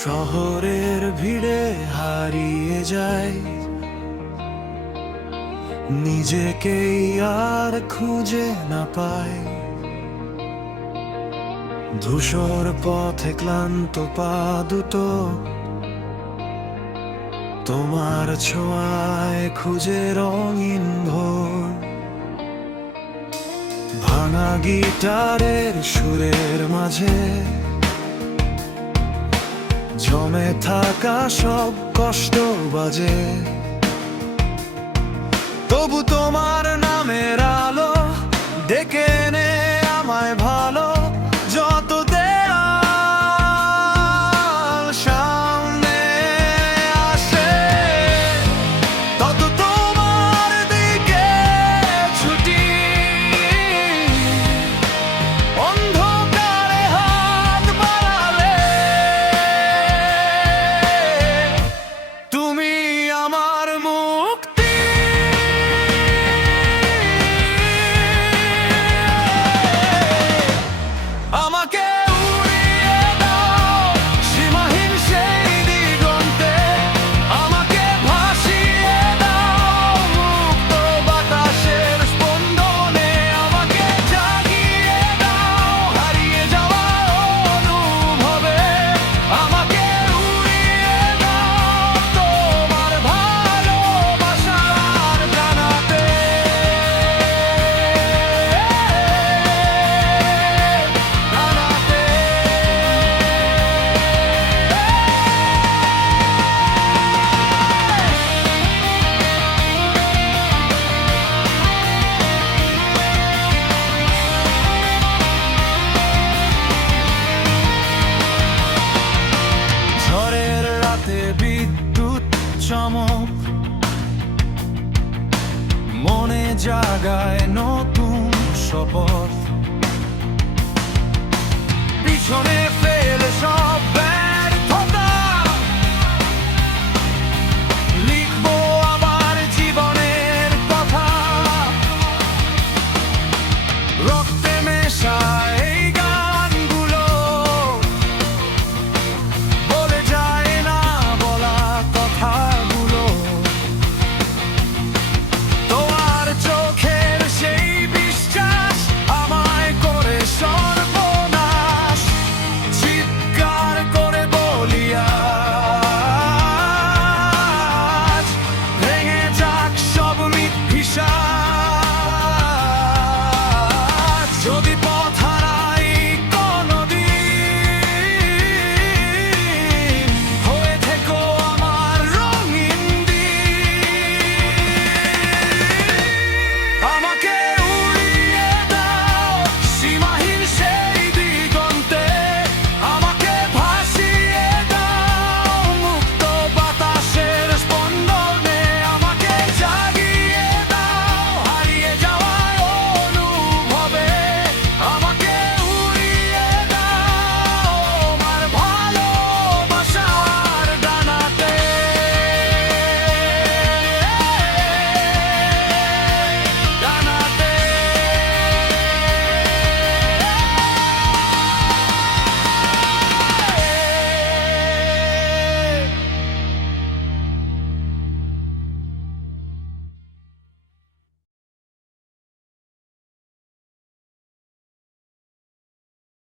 শহরের ভিড়ে হারিয়ে যায়, নিজেকেই আর খুঁজে না পায়। ধূসর পথে ক্লান্ত পা দুটো তোমার ছোঁয়ায় খুঁজে রঙিন ভোর। ভাঙা গিটারের সুরের মাঝে জমে থাকা সব কষ্ট বাজে, তবু তোমার নামের আলো ডেকে এনে আমায় ভালো। যত দেয়াল সামনে আসে তত তোমার দিকে ছুটি, অন্ধকারে হাত বাড়ালে তুমি আমার মুক্তি। আমাকে উড়িয়ে দাও সীমাহীন সেই দিগন্তে, আমাকে ভাসিয়ে দাও মুক্ত বাতাসের স্পন্দনে, আমাকে জাগিয়ে দাও হারিয়ে যাওয়া অনুভবে, আমাকে উড়িয়ে দাও তোমার ভালোবাসার জানাতে। ঝড়ের রাতে বিদ্যুৎ চমক মনে জাগায় নতুন শপথ, পিছনে ফেলে সব ব্যর্থতা, লিখবো আবার জীবনের কথা। রক্ত